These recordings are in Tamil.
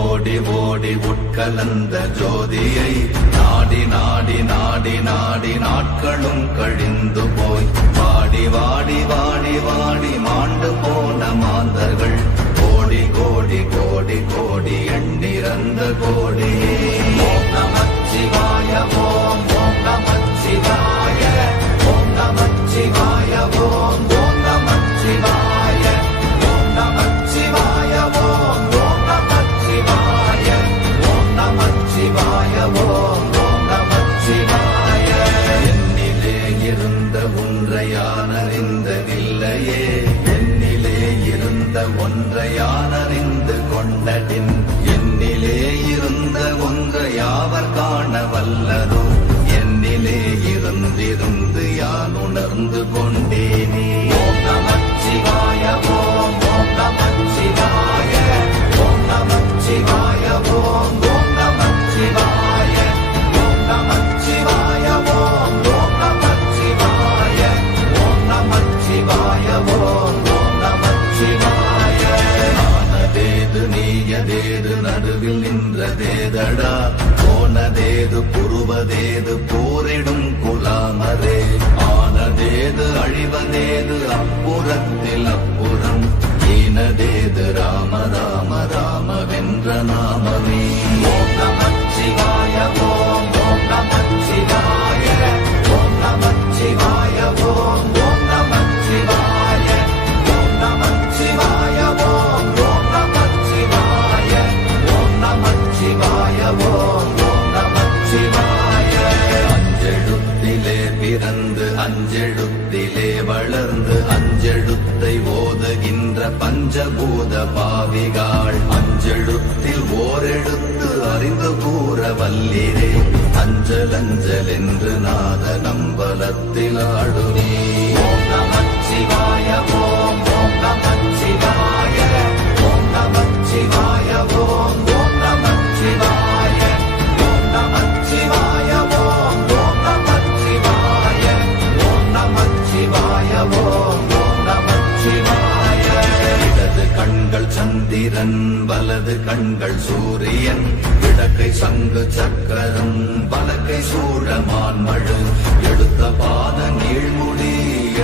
ஓடி ஓடி உட்கலந்த ஜோதியை நாடி நாடி நாடி நாடி நாட்களும் கழிந்து போய் வாடி வாடி வாடி வாடி மாண்டு போன மாந்தர்கள் கோடி கோடி கோடி கோடி எண்ணிறந்த கோடி. ஓம் நமச்சிவாய ஓம் ஓம் நமச்சிவாய ஓம் நமச்சிவாய ஓம் ஓம் நமச்சிவாய ஓம் நமச்சிவாய ஓம் ஓம் நமச்சிவாய ஓம் நமச்சிவாய ஓம் ஓம் நமச்சிவாய. என்னிலே இருந்த ஒன்றை யான் அறிந்ததில்லையே, என்னிலே இருந்த ஒன்றை யான் அறிந்து கொண்டதின் என்னிலே இருந்த ஒன்றை யாவர் காண வல்லரோ, என்னிலே இருந்திருந்து யான் உணர்ந்து கொண்டேனே. ஓம் நமச்சிவாய ஓம் ஓம் நமச்சிவாய ஓம் நமச்சிவாய ஓம் ஓம் நமச்சிவாய ஓம் நமச்சிவாய ஓம் ஓம் நமச்சிவாய ஓம் நமச்சிவாய ஓம் ஓம் நமச்சிவாய. ஆனதேது நீயதேது நடுவில் நின்றதேதடா, போனதேது புருவதேது போரிடும் குலாமரே, ஆனதேது அழிவதேது அப்புறத்தில் அப்புறம், ஈனதேது ராம ராம ராம வென்ற நாமமே. ஓம் நமச்சிவாய ஓம் ஓம் நமச்சிவாய ஓம் நமச்சிவாய ஓம் ஓம் நமச்சிவாய ஓம் நமச்சிவாய ஓம் ஓம் நமச்சிவாய ஓம் நமச்சிவாய ஓம் ஓம் நமச்சிவாய. அஞ்செழுத்திலே பிறந்து அஞ்செழுத்திலே வளர்ந்து அஞ்செழுத்தை ஓதுகின்ற பஞ்சபூத பாவிகாள், அஞ்செழுத்தில் ஓரெழுத்து அறிந்து கூற வல்லிரே, அஞ்சல் அஞ்சல் என்று நாத நம்பலத்தில் ஆடுவே. ஓம் நமச்சிவாய ஓம் ஓம் நமச்சிவாய ஓம் நமச்சிவாய ஓம் ஓம் நமச்சிவாய ஓம் நமச்சிவாய ஓம் ஓம் நமச்சிவாய ஓம் நமச்சிவாய ஓம் ஓம் நமச்சிவாய. இடது கண்கள் சந்திரன் வலது கண்கள் சூரியன், இடக்கை சங்கு சக்கரம் வலக்கை சூழமான்மழு, எடுத்த பாத நீழ்முடி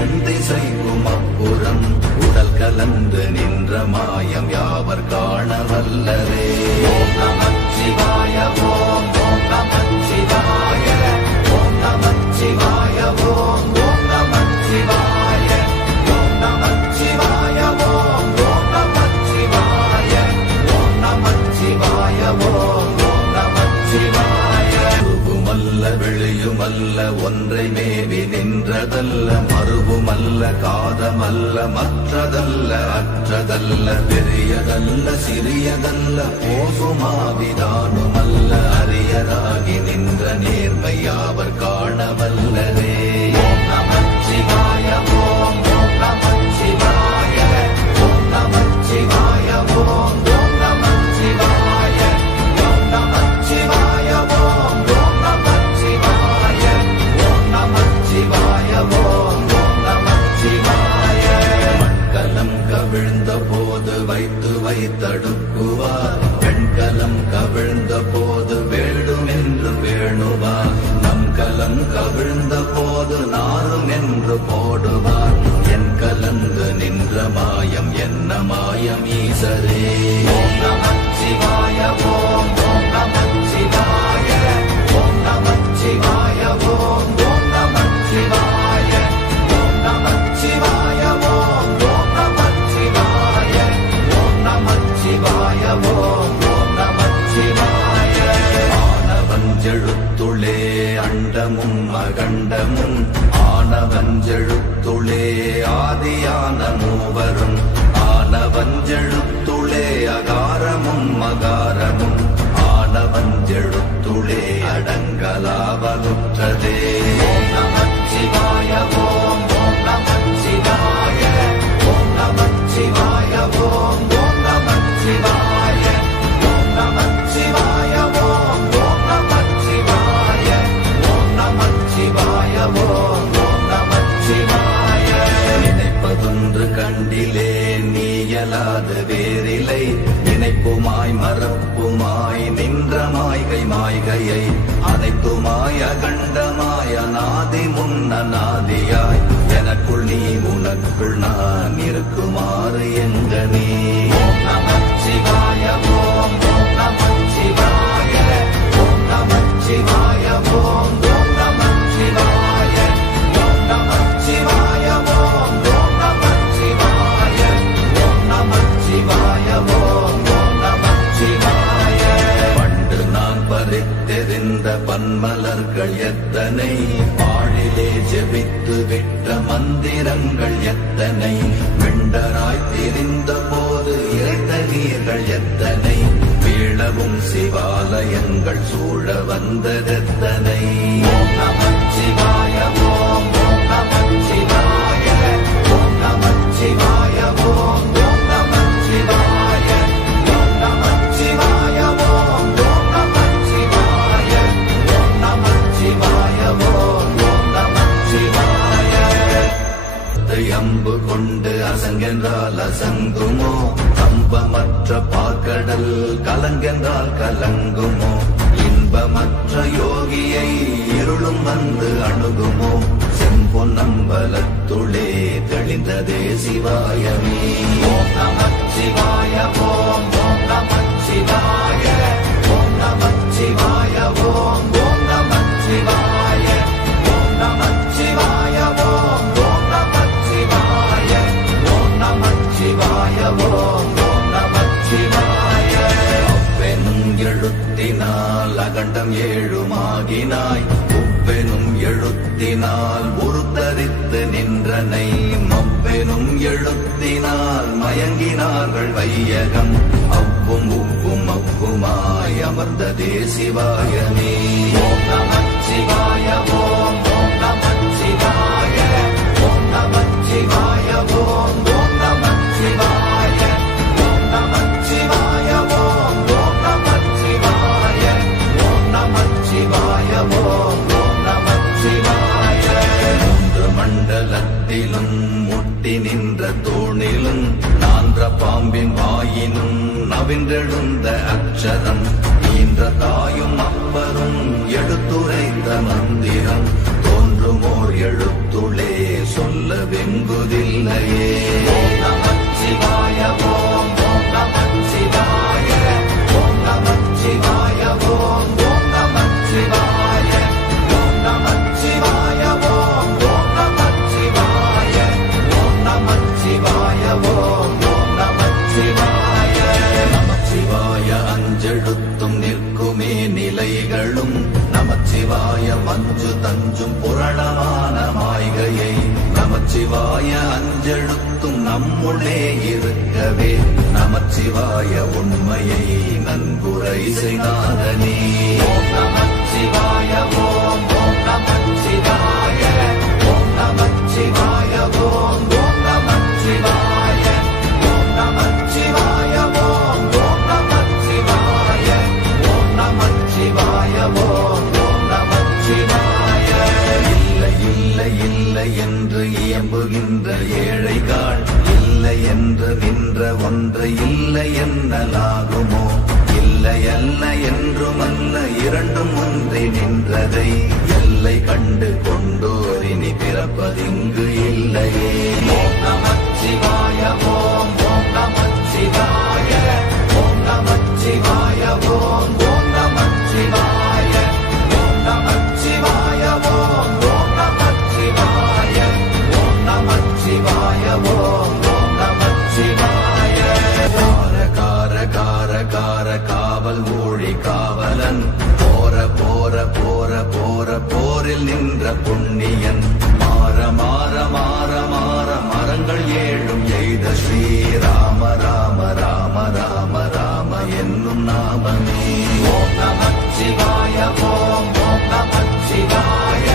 எண் திசைக்கும் அப்புறம், உடல் கலந்து நின்ற மாயம் யாவர் காண வல்லரே. ஓம் நமச்சிவாய ஓம் ஓம் நமச்சிவாய ஓம் நமச்சிவாய ஓம் ஓம் நமச்சிவாய ஓம் நமச்சிவாய ஓம் ஓம் நமச்சிவாய ஓம் நமச்சிவாய ஓம் ஓம் நமச்சிவாய. உருவுமல்ல வெளியுமல்ல ஒன்றை மேவி நின்றதல்ல, மறுவுமல்ல காதமல்ல மற்றதல்ல அற்றதல்ல, பெரியதல்ல சிறியதல்ல போகுமாவிதானுமல்ல, அரியராகி நின்ற நேர்மை யாவர் காண வல்லரே. ஓம் நமச்சிவாய ஓம் ஓம் நமச்சிவாய ஓம் நமச்சிவாய ஓம் ஓம் நமச்சிவாய ஓம் நமச்சிவாய ஓம் ஓம் நமச்சிவாய ஓம் நமச்சிவாய ஓம் ஓம் நமச்சிவாய. மண்கலம் கவிழ்ந்த போது வைத்து வைத்தடுக்குவார், பெண்கலம் கவிழ்ந்த போது வேடும் என்று வேணுவார், நம் கலம் கவிழ்ந்த போது நாரும் என்று போடுவார், என் கலந்து நின்ற மாயம் என்ன மாயம் ஈசரே. ஓம் நமச்சிவாய ஓம் ஓம் நமச்சிவாய ஓம் நமச்சிவாய ஓம் ஓம் நமச்சிவாய ஓம் நமச்சிவாய ஓம் ஓம் நமச்சிவாய ஓம் நமச்சிவாய ஓம் ஓம் நமச்சிவாய. ஆனவஞ்செழுத்துளே அண்டமும் அகண்டமும், ஆனவஞ்செழுத்துளே ஆதியான மூவரும், ஆனவஞ்செழுத்துளே அகாரமும் அகாரமும், ஆனவஞ்செழுத்துளே அடங்கலாவலுற்றதே. ஓம் நமச்சிவாய ஓம் ஓம் நமச்சிவாய ஓம் நமச்சிவாய ஓம் ஓம் நமச்சிவாய ஓம் நமச்சிவாய ஓம் ஓம் நமச்சிவாய ஓம் நமச்சிவாய ஓம் ஓம் நமச்சிவாய. நினைப்பதொன்று கண்டிலே நீயலாது வேறிலை, நினைப்புமாய் மறப்ப ஆதி முன்னநாதியாய் எனக்குள் நீ உனக்குள் நான் இருக்குமாறு எங்க நீ. ஓம் நமச்சிவாய ஓம் ஓம் நமச்சிவாய ஓம் நமச்சிவாய ஓம் ஓம் நமச்சிவாய ஓம் நமச்சிவாய ஓம் ஓம் நமச்சிவாய ஓம் நமச்சிவாய ஓம் ஓம் நமச்சிவாய. பண்டு நான் பறித்தெறிந்த பன்மலர்கள் எத்தனை, பாழிலே ஜெபித்து விட்ட மந்திரங்கள் எத்தனை, மெண்டராய் திரிந்த போது இறைத்த நீர்கள் எத்தனை, வீழவும் சிவாலயங்கள் சூழ வந்ததெத்தனை. ஓம் நமச்சிவாய ஓம் ஓம் நமச்சிவாய ஓம் நமச்சிவாய ஓம் ஓம் நமச்சிவாய ஓம் நமச்சிவாய ஓம் ஓம் நமச்சிவாய ஓம் நமச்சிவாய ஓம் ஓம் நமச்சிவாய. அம்பு கொண்டு அசங்கென்றால் அசங்குமோ, கம்பமற்ற பாக்கடல் கலங்கென்றால் கலங்குமோ, இன்பமற்ற யோகியை இருளும் வந்து அணுகுமோ, செம்பொன்னம்பலத்துளே தெளிந்ததே சிவாயமே. ஓம் நமச்சிவாய ஓம் ஓம் நமச்சிவாய ஓம் நமச்சிவாய ஓம் ஓம் நமச்சிவாய ஓம் நமச்சிவாய ஓம் ஓம் நமச்சிவாய ஓம் நமச்சிவாய ஓம் ஓம் நமச்சிவாய. அவ்வெனும் எழுத்தினால் அகண்டம் ஏழுமாகினாய், உவ்வெனும் எழுத்தினால் உருத்தரித்து நின்றனை, மவ்வெனும் எழுத்தினால் மயங்கினார்கள் வையகம், அவ்வும் உவ்வும் அவ்வுமாய் அமர்ந்ததே சிவாயமே. ஓம் நமச்சிவாய ஓம் ஓம் நமச்சிவாய ஓம் நமச்சிவாய ஓம் ஓம் நமச்சிவாய ஓம் நமச்சிவாய ஓம் ஓம் நமச்சிவாய ஓம் நமச்சிவாய ஓம் ஓம் நமச்சிவாய. மூன்று மண்டலத்திலும் முட்டி நின்ற தூணிலும் நான்ற பாம்பின் வாயினும் நவின்றெழுந்த அக்ஷரம், ஈன்ற தாயும் அப்பரும் எடுத்துரைத்த மந்திரம், தோன்றுமோர் எழுத்துளே சொல்ல வெங்குதில்லையே. ஓம் நமச்சிவாய ஓம் ஓம் நமச்சிவாய ஓம் நமச்சிவாய ஓம் ஓம் நமச்சிவாய ஓம் நமச்சிவாய ஓம் ஓம் நமச்சிவாய ஓம் நமச்சிவாய ஓம் ஓம் நமச்சிவாய. நமச்சிவாய அஞ்செழுத்தும் நிற்குமே நிலைகளும், நமச்சிவாய மஞ்சு தஞ்சும் புரணமான மாய்கையை, நமச்சிவாய அஞ்செழுத்தும் நம்முள்ளே இருக்கவே, நமச்சிவாய உண்மையை நன்குரை செய்தாதனே. ஓம் நமச்சிவாய ஓம் ஓம் நமச்சிவாய ஓம் நமச்சிவாய ஓம் ஓம் நமச்சிவாய ஓம் நமச்சிவாய ஓம் ஓம் நமச்சிவாய ஓம் நமச்சிவாய ஓம் ஓம் நமச்சிவாய. இல்லை இல்லை இல்லை என்று இயம்புகின்ற ஏழைகள், இல்லை என்று நின்ற ஒன்றை இல்லை என்னலாகுமோ, இல்லை அல்ல என்றுமல்ல இரண்டும் ஒன்றி நின்றதை, எல்லை கண்டு கொண்டோர் இனி பிறப்பதிங்கு இல்லையே. ஓம் நமச்சிவாய ஓம் ஓம் நமச்சிவாய ஓம் நமச்சிவாய ஓம் ஓம் நமச்சிவாய ஓம் நமச்சிவாய ஓம் ஓம் நமச்சிவாய ஓம் நமச்சிவாய ஓம் ஓம் நமச்சிவாய. கார கார கார கார காவல் மொழி காவலன், போர போர போர போர போரில் நின்ற புண்ணியன், மாற மாற மாற மாற மரங்கள் ஏழும் எய்த ஸ்ரீராம ராம ராம ராம ராம என்னும் நாமமே. ஓம் நமச்சிவாய ஓம் ஓம் நமச்சிவாய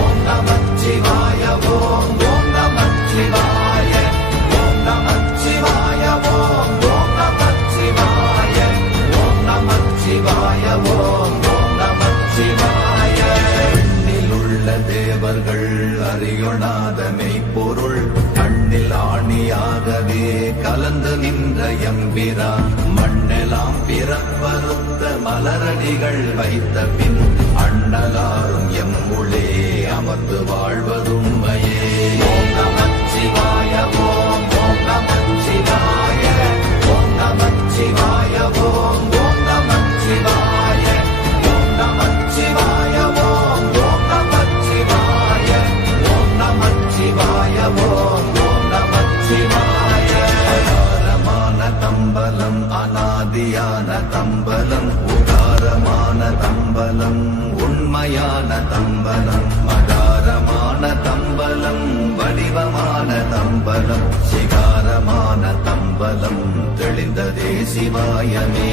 ஓம் நமச்சிவாய ஓம் ஓம் நமச்சிவாய ஓம் நமச்சிவாய ஓம் ஓம் நமச்சிவாய ஓம் நமச்சிவாய ஓம் ஓம் நமச்சிவாய. பெண்ணிலுள்ள தேவர்கள் அறியொணாத மெய்ப்பொருள், கண்ணில் ஆணியாகவே கலந்து நின்ற எம்பிரா, மண்ணெல்லாம் பிறப்பறுத்த மலரடிகள் வைத்த பின், அண்ணலாரும் எம்முளே அம உணர்ந்து வாழ்வதுண்மையே. ஓம் நமச்சிவாய ஓம் ஓம் நமச்சிவாய ஓம் நமச்சிவாய ஓம் ஓம் நமச்சிவாய ஓம் நமச்சிவாய ஓம் ஓம் நமச்சிவாய ஓம் நமச்சிவாய ஓம் ஓம் நமச்சிவாய. அகாரமான தம்பலம் அநாதியான தம்பலம் உகாரமான தம்பலம் உண்மையான தம்பலம் மகாரமான தம்பலம் வடிவமான தம்பலம் சிகாரமான தம்பலம் தெளிந்ததே சிவாயமே.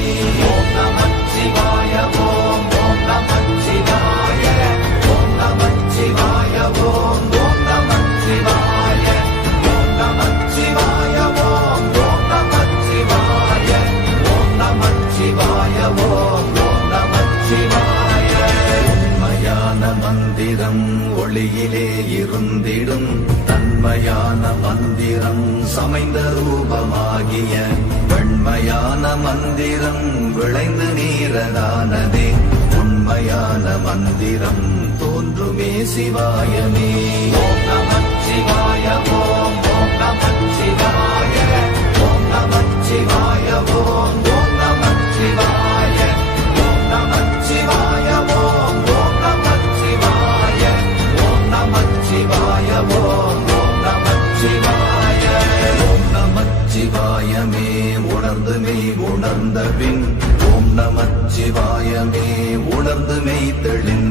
ஓம் நமச்சிவாய ஓம் ஓம் நமச்சிவாய ஓம் நமச்சிவாய ஓம் ஓம் நமச்சிவாய ஓம் நமச்சிவாய ஓம் ஓம் நமச்சிவாய ஓம் நமச்சிவாய ஓம் ஓம் நமச்சிவாய. உண்மையான மந்திரம் ஒளியிலே இருந்திடும் தன்மையான மந்திரம் சமைந்த ரூபமாகிய வெண்மையான மந்திரம் விளைந்து நீரதானதே. உண்மையான மந்திரம் தோன்றுமே சிவாயமே. ஓம் நமச்சிவாய ஓம் ஓம் நமச்சிவாய ஓம் நமச்சிவாய ஓம் ஓம் நமச்சிவாய ஓம் நமச்சிவாய ஓம் ஓம் நமச்சிவாய ஓம் நமச்சிவாய ஓம் ஓம் நமச்சிவாய. ஓம் நமச்சிவாயமே உணர்ந்து மெய் உணர்ந்த பின் ஓம் நமச்சிவாயமே உணர்ந்து மெய் தெளிந்த